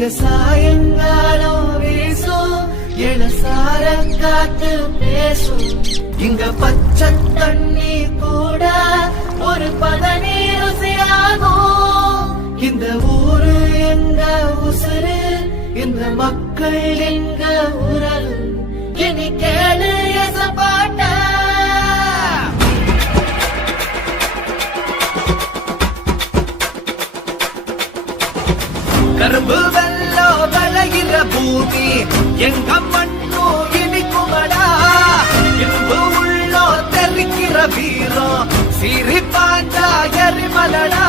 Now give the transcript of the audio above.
இங்க சாயங்காலம் வீசும் இளசார காத்து பேசும். இங்க பச்சை தண்ணி கூட ஒரு பதநீர் ருசியாகும். இந்த ஊரு எங்க உசுறு, இந்த மக்கள் எங்க உறவு. இனி கேளு எசப்பாட்ட. கரும்பு வெள்ளோ விளைகிற பூமி எங்க மண்ணோ இனிக்குமடா. இன்பு உள்ளோ தெரிக்கிற வீரம் சிரிப்பாஞ்சா எரிமலடா.